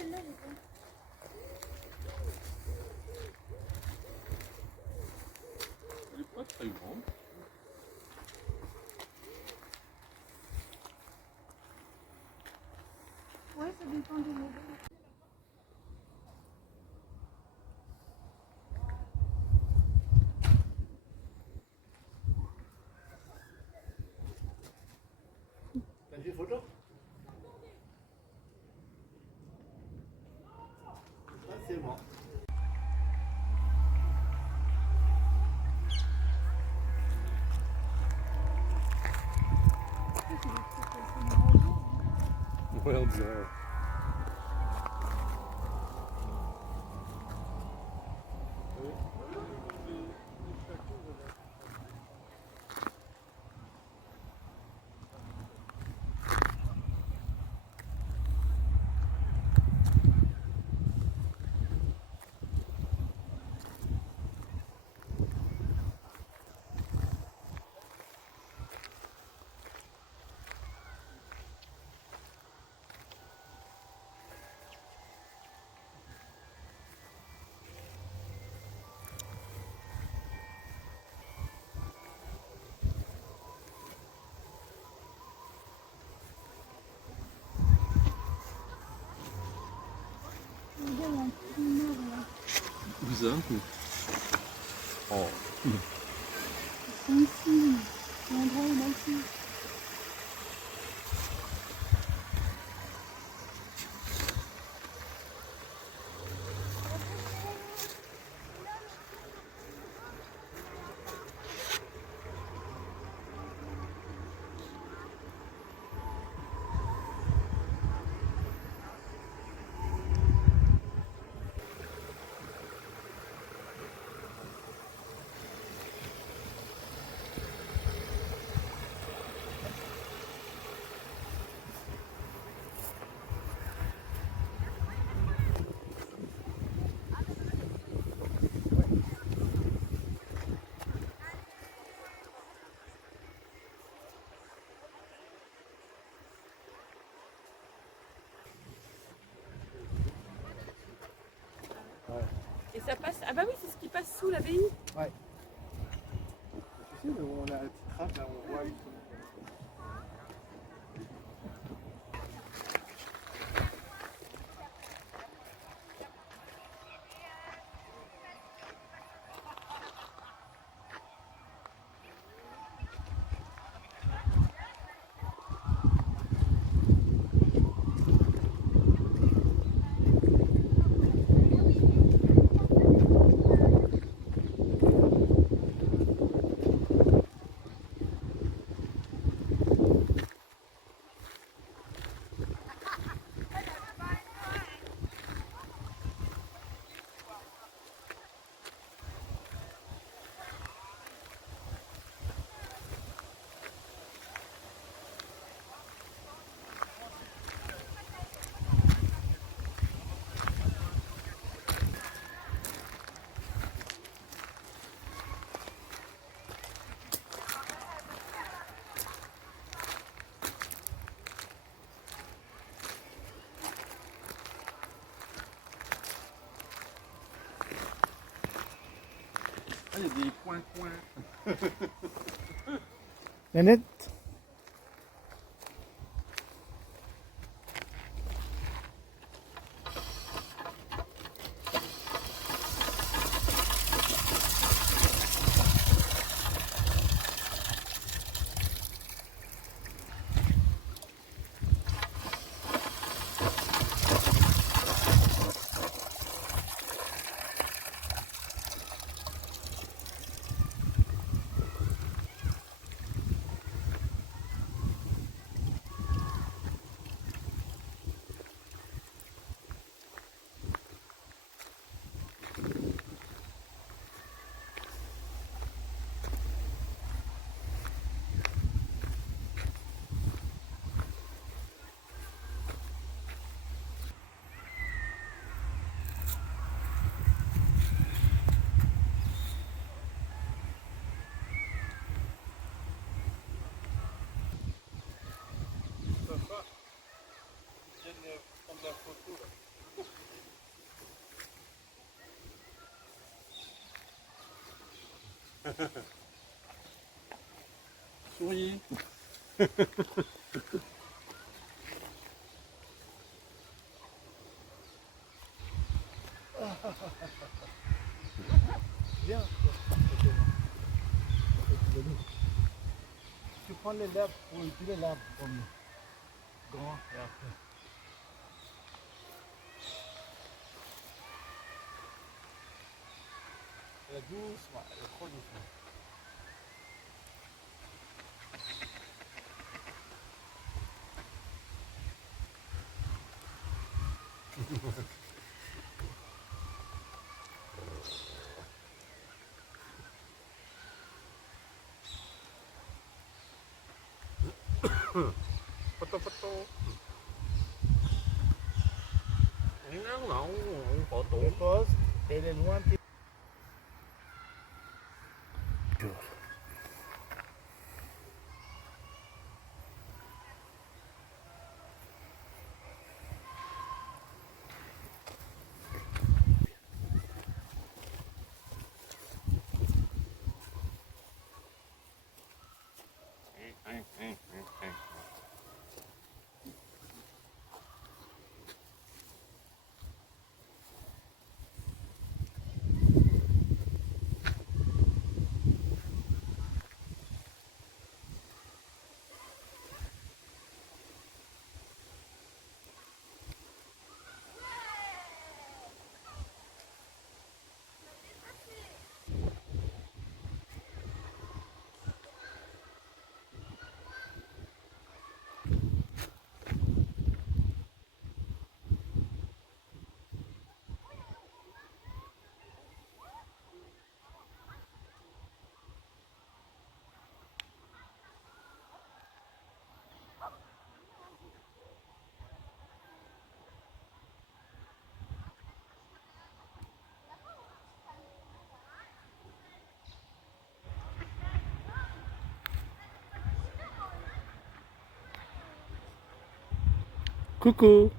celle-là, je crois. Elle n'est pas très grande. Ouais, ça dépend des modèles. T'as une photo? Ça c'est bon. Ouais, on dirait. Regarde, il y a un petit mur là. Où ça? Oh. Ils sont ici. L'endroit est là aussi. Et ça passe. Ah bah oui, c'est ce qui passe sous l'abbaye. Ouais. Tu sais, on a un petit trappe là, on voit. Ah, il y a des coins-coins. Nanette. Ils viennent prendre la photo là. Souriez. Viens. Tu prends les lèvres pour utiliser l'arbre comme grand et après. Doucement, trop doucement. Foto-foto. Não, não, foto. Repose, elle est loin. Coucou.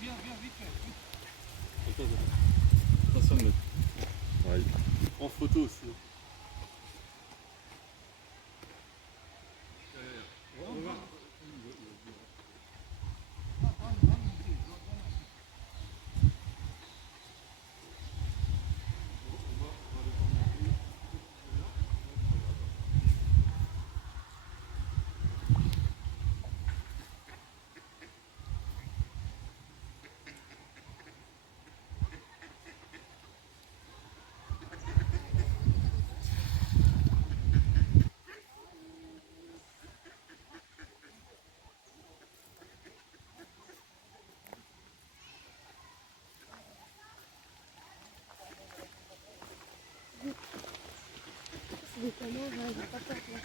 Viens, vite. Personne ne... Ouais. En photo aussi. C'est des canards, hein, j'ai pas peur de la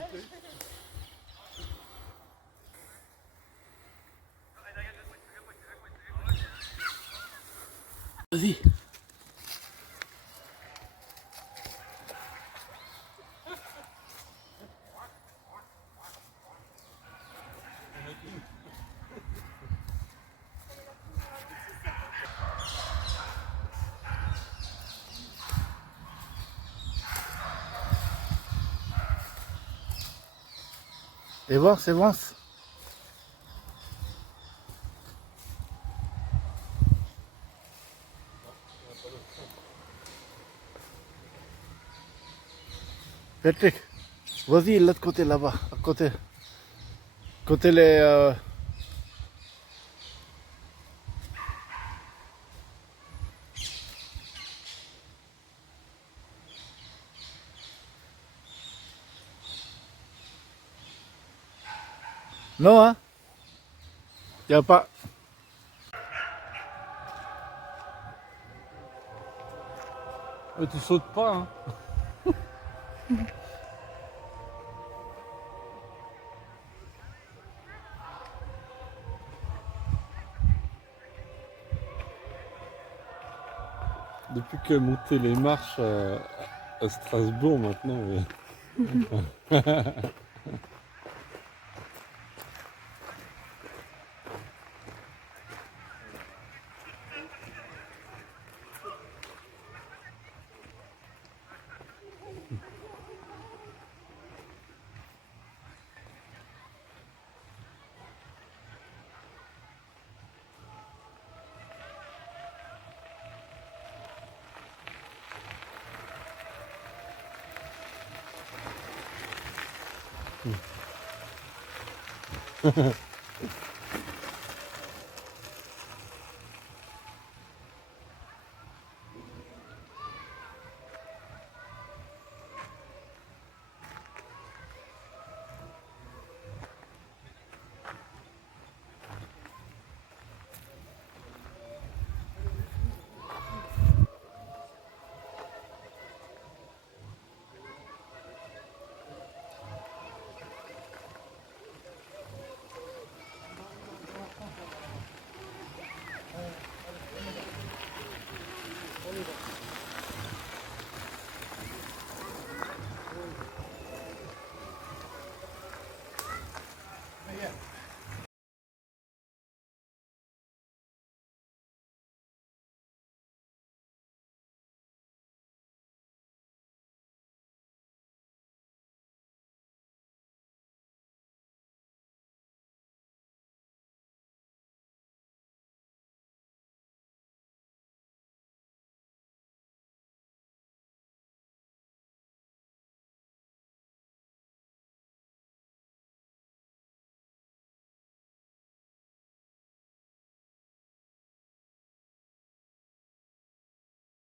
te plaît. Vas-y. C'est bon, c'est bon. Patrick, vas-y, l'autre côté là-bas, à côté. Côté les... Non, hein? Y a pas... Tu sautes pas, hein. Depuis qu'elle a monté les marches à Strasbourg maintenant.